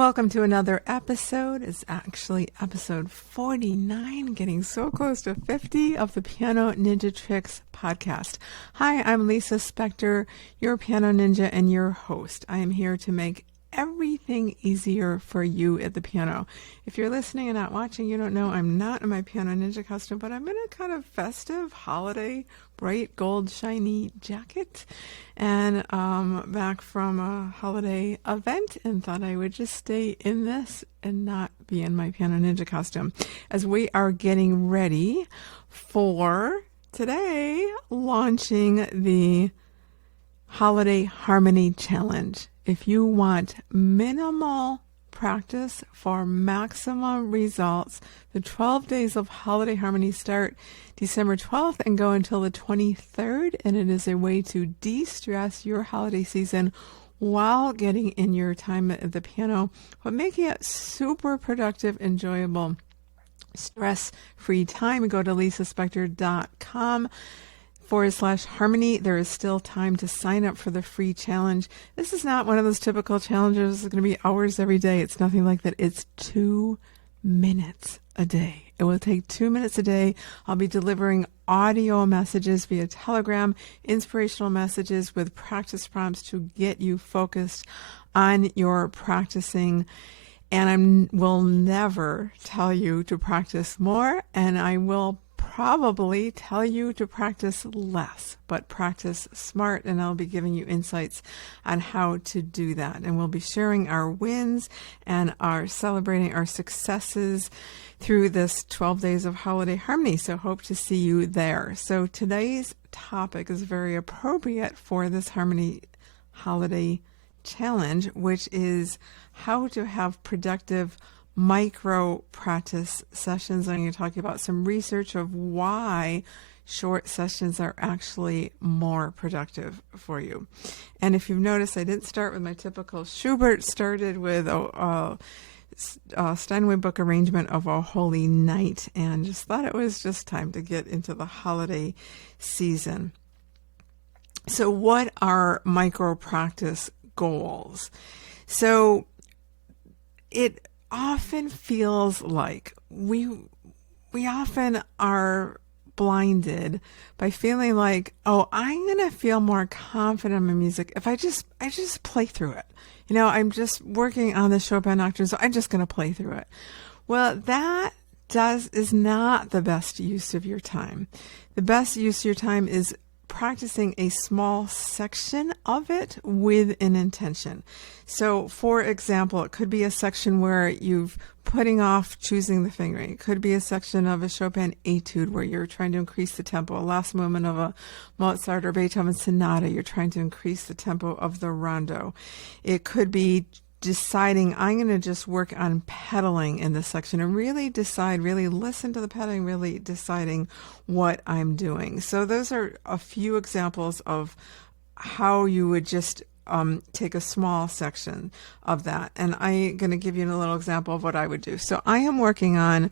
Welcome to another episode. It's actually episode 49, getting so close to 50 of the Piano Ninja Tricks podcast. Hi, I'm Lisa Spector, your piano ninja and your host. I am here to make everything easier for you at the piano. If you're listening and not watching, you don't know I'm not in my piano ninja costume, but I'm in a kind of festive holiday bright gold shiny jacket and back from a holiday event, and thought I would just stay in this and not be in my piano ninja costume as we are getting ready for today launching the Holiday Harmony Challenge. If you want minimal practice for maximum results, the 12 days of Holiday Harmony start December 12th and go until the 23rd, and it is a way to de-stress your holiday season while getting in your time at the piano, but making it super productive, enjoyable, stress-free time. Go to lisaspector.com/harmony. There is still time to sign up for the free challenge. This is not one of those typical challenges. It's going to be hours every day. It's nothing like that. It's 2 minutes a day. It will take 2 minutes a day. I'll be delivering audio messages via Telegram, inspirational messages with practice prompts to get you focused on your practicing. And I will never tell you to practice more, and I will probably tell you to practice less, but practice smart, and I'll be giving you insights on how to do that. And we'll be sharing our wins and celebrating our successes through this 12 days of Holiday Harmony. So hope to see you there. So today's topic is very appropriate for this Harmony Holiday Challenge, which is how to have productive micro practice sessions. I'm going to talk about some research of why short sessions are actually more productive for you. And if you've noticed, I didn't start with my typical Schubert, started with a Steinway book arrangement of O Holy Night, and just thought it was just time to get into the holiday season. So what are micro practice goals? So it often feels like we often are blinded by feeling like, oh, I'm going to feel more confident in my music if I just play through it. You know, I'm just working on the Chopin nocturne, so I'm just going to play through it. Well, that is not the best use of your time. The best use of your time is practicing a small section of it with an intention. So, for example, it could be a section where you've putting off choosing the fingering. It could be a section of a Chopin etude where you're trying to increase the tempo. A last movement of a Mozart or Beethoven sonata, you're trying to increase the tempo of the rondo. It could be deciding, I'm going to just work on pedaling in this section and really listen to the pedaling, really deciding what I'm doing. So those are a few examples of how you would just take a small section of that. And I'm going to give you a little example of what I would do. So I am working on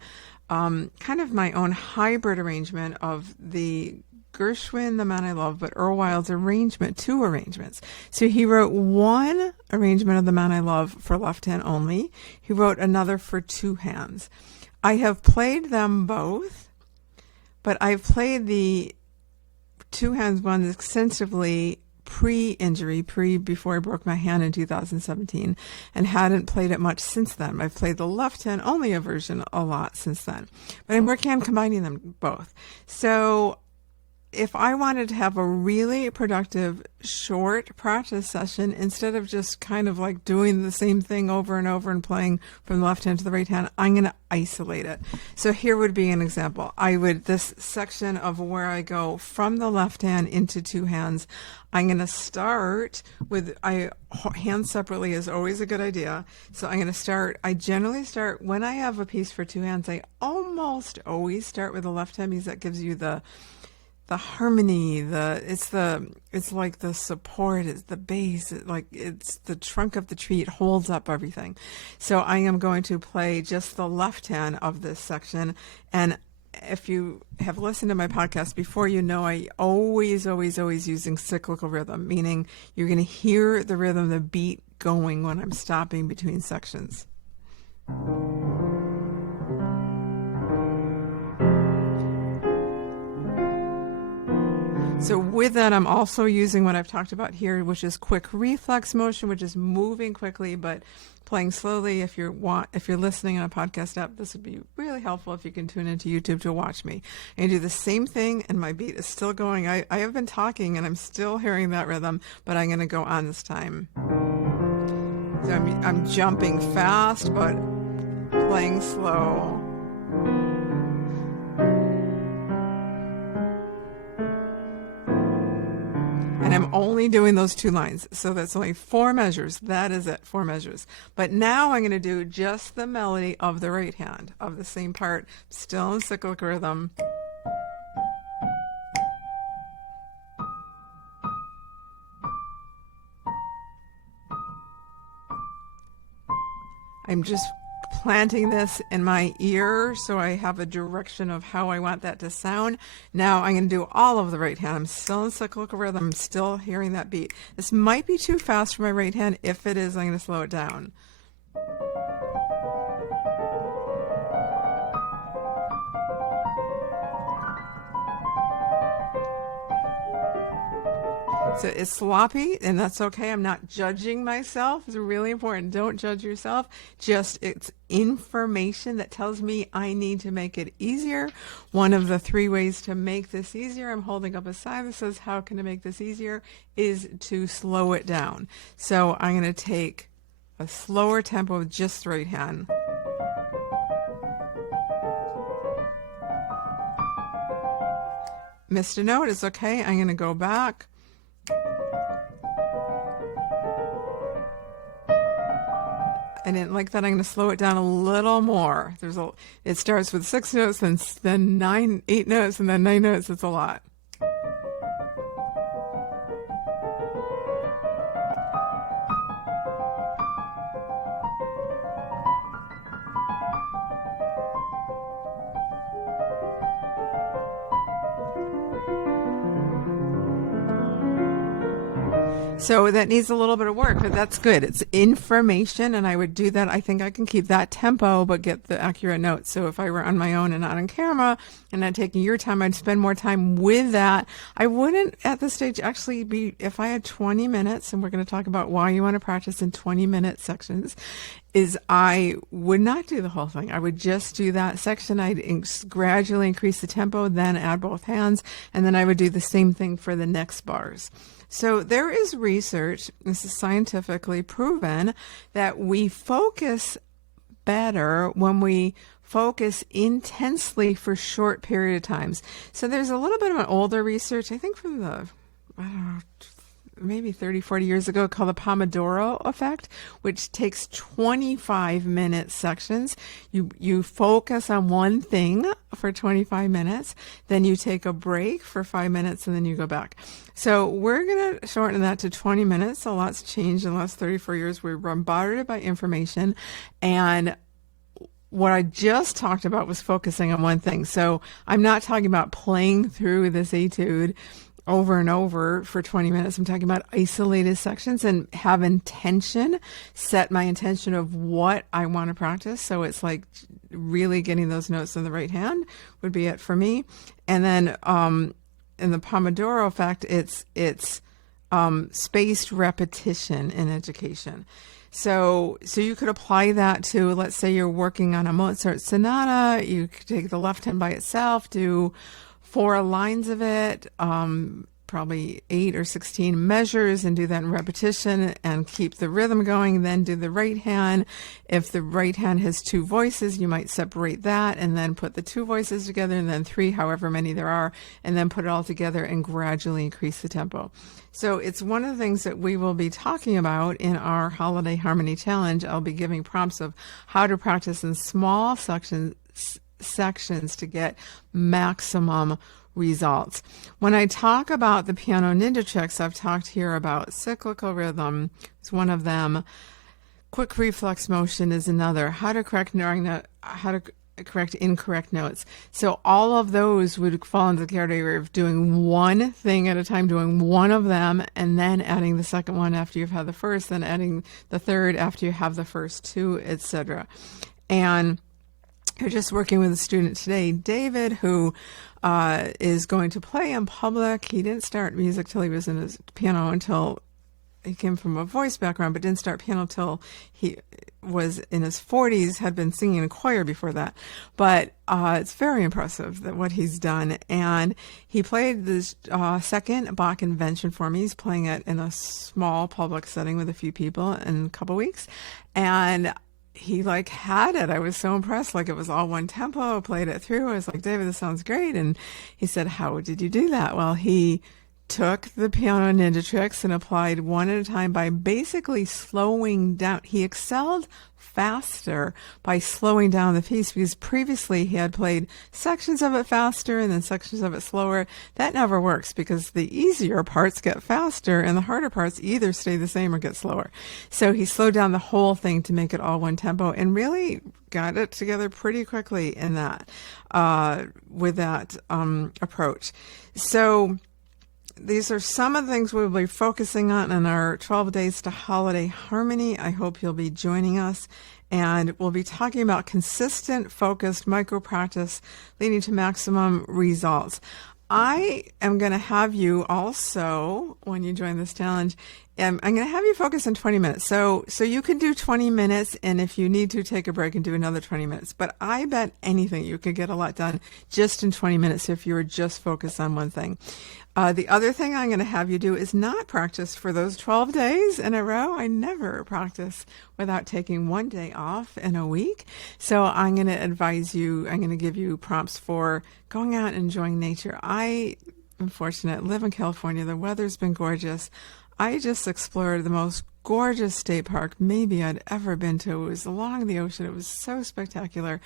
kind of my own hybrid arrangement of the Gershwin, The Man I Love, but Earl Wild's arrangement, 2 arrangements. So he wrote one arrangement of The Man I Love for left hand only. He wrote another for 2 hands. I have played them both, but I've played the 2 hands one extensively pre-injury, before I broke my hand in 2017, and hadn't played it much since then. I've played the left hand only version a lot since then, but I'm working on combining them both. So if I wanted to have a really productive short practice session, instead of just kind of like doing the same thing over and over and playing from the left hand to the right hand, I'm going to isolate it. So here would be an example. This section of where I go from the left hand into 2 hands, I'm going to start with, hands separately is always a good idea. So I generally start, when I have a piece for 2 hands, I almost always start with the left hand because that gives you the harmony, it's like the support, it's the base, it's the trunk of the tree, it holds up everything. So I am going to play just the left hand of this section, and if you have listened to my podcast before, you know I always using cyclical rhythm, meaning you're going to hear the rhythm, the beat going when I'm stopping between sections. So with that, I'm also using what I've talked about here, which is quick reflex motion, which is moving quickly but playing slowly. If you're listening on a podcast app, this would be really helpful if you can tune into YouTube to watch me. And do the same thing, and my beat is still going. I have been talking, and I'm still hearing that rhythm, but I'm going to go on this time. So I'm jumping fast, but playing slow. And I'm only doing those 2 lines. So that's only 4 measures. That is it, 4 measures. But now I'm going to do just the melody of the right hand of the same part, still in cyclical rhythm. I'm just planting this in my ear so I have a direction of how I want that to sound. Now I'm going to do all of the right hand. I'm still in cyclical rhythm. I'm still hearing that beat. This might be too fast for my right hand. If it is, I'm going to slow it down. So it's sloppy, and that's okay. I'm not judging myself. It's really important. Don't judge yourself. Just it's information that tells me I need to make it easier. One of the 3 ways to make this easier, I'm holding up a sign that says, how can I make this easier, is to slow it down. So I'm going to take a slower tempo with just the right hand. Missed a note, it's okay. I'm going to go back. I didn't like that. I'm going to slow it down a little more. It starts with 6 notes, then 8 notes, and then 9 notes. It's a lot. So that needs a little bit of work, but that's good. It's information, and I would do that. I think I can keep that tempo, but get the accurate notes. So if I were on my own and not on camera and not taking your time, I'd spend more time with that. I wouldn't at this stage actually be, if I had 20 minutes, and we're going to talk about why you want to practice in 20-minute sections, is I would not do the whole thing. I would just do that section. I'd gradually increase the tempo, then add both hands, and then I would do the same thing for the next bars. So there is research, this is scientifically proven, that we focus better when we focus intensely for short period of times. So there's a little bit of an older research, I think from the, I don't know, maybe 30, 40 years ago, called the Pomodoro effect, which takes 25-minute sections. You focus on one thing for 25 minutes, then you take a break for 5 minutes, and then you go back. So we're going to shorten that to 20 minutes. A lot's changed in the last 34 years. We're bombarded by information, and what I just talked about was focusing on one thing. So I'm not talking about playing through this etude over and over for 20 minutes. I'm talking about isolated sections and have intention, set my intention of what I want to practice. So it's like really getting those notes in the right hand would be it for me. And then in the Pomodoro effect, it's spaced repetition in education. So you could apply that to, let's say you're working on a Mozart sonata. You could take the left hand by itself, do 4 lines of it, probably 8 or 16 measures, and do that in repetition and keep the rhythm going. Then do the right hand. If the right hand has 2 voices, you might separate that and then put the 2 voices together, and then 3, however many there are, and then put it all together and gradually increase the tempo. So it's one of the things that we will be talking about in our Holiday Harmony Challenge. I'll be giving prompts of how to practice in small sections to get maximum results. When I talk about the piano ninja tricks, I've talked here about cyclical rhythm is one of them. Quick reflex motion is another. How to correct correct incorrect notes. So all of those would fall into the category of doing one thing at a time, doing one of them, and then adding the second one after you've had the first, then adding the third after you have the first two, etc. And you're just working with a student today, David, who is going to play in public. He didn't start music till he was in his piano until he came from a voice background, but didn't start piano till he was in his 40s, had been singing in a choir before that. But it's very impressive that what he's done. And he played this second Bach invention for me. He's playing it in a small public setting with a few people in a couple weeks. And he had it. I was so impressed. It was all one tempo. I played it through. I was like, David, this sounds great. And he said, how did you do that? Well, he took the piano ninja tricks and applied one at a time by basically slowing down. He excelled faster by slowing down the piece, because previously he had played sections of it faster and then sections of it slower. That never works, because the easier parts get faster and the harder parts either stay the same or get slower. So he slowed down the whole thing to make it all one tempo and really got it together pretty quickly in that with that approach. So these are some of the things we'll be focusing on in our 12 Days to Holiday Harmony. I hope you'll be joining us. And we'll be talking about consistent, focused micro practice leading to maximum results. I am going to have you also, when you join this challenge, I'm going to have you focus in 20 minutes. So you can do 20 minutes, and if you need to, take a break and do another 20 minutes. But I bet anything you could get a lot done just in 20 minutes if you were just focused on one thing. The other thing I'm going to have you do is not practice for those 12 days in a row. I never practice without taking one day off in a week. So I'm going to advise you, I'm going to give you prompts for going out and enjoying nature. I am fortunate, live in California. The weather's been gorgeous. I just explored the most gorgeous state park maybe I'd ever been to. It was along the ocean. It was so spectacular.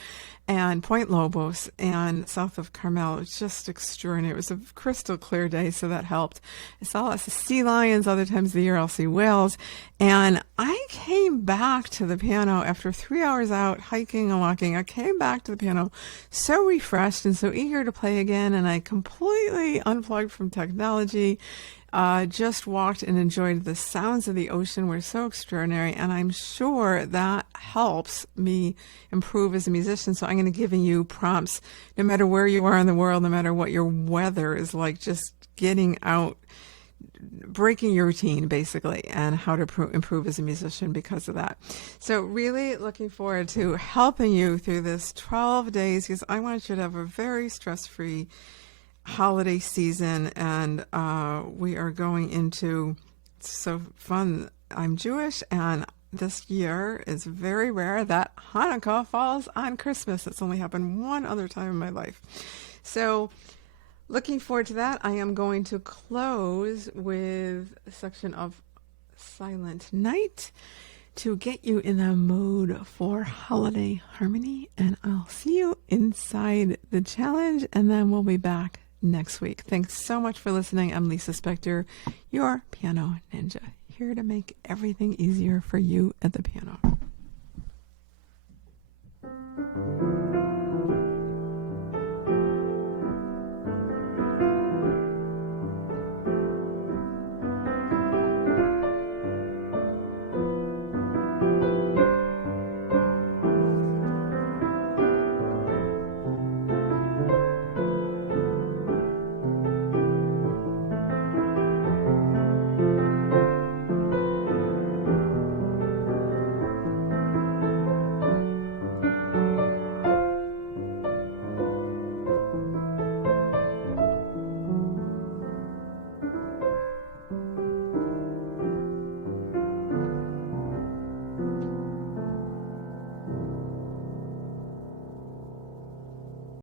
And Point Lobos and south of Carmel, it was just extraordinary. It was a crystal clear day, so that helped. I saw lots of sea lions. Other times of the year I'll see whales. And I came back to the piano after 3 hours out hiking and walking. I came back to the piano so refreshed and so eager to play again. And I completely unplugged from technology. Just walked and enjoyed the sounds of the ocean. Were so extraordinary, and I'm sure that helps me improve as a musician. So I'm going to give you prompts, no matter where you are in the world, no matter what your weather is like, just getting out, breaking your routine basically, and how to improve as a musician because of that. So really looking forward to helping you through this 12 days, because I want you to have a very stress-free holiday season. And we are going into, it's so fun. I'm Jewish, and this year is very rare that Hanukkah falls on Christmas. It's only happened one other time in my life. So looking forward to that. I am going to close with a section of Silent Night to get you in the mood for holiday harmony. And I'll see you inside the challenge, and then we'll be back next week. Thanks so much for listening. I'm Lisa Spector, your piano ninja, here to make everything easier for you at the piano.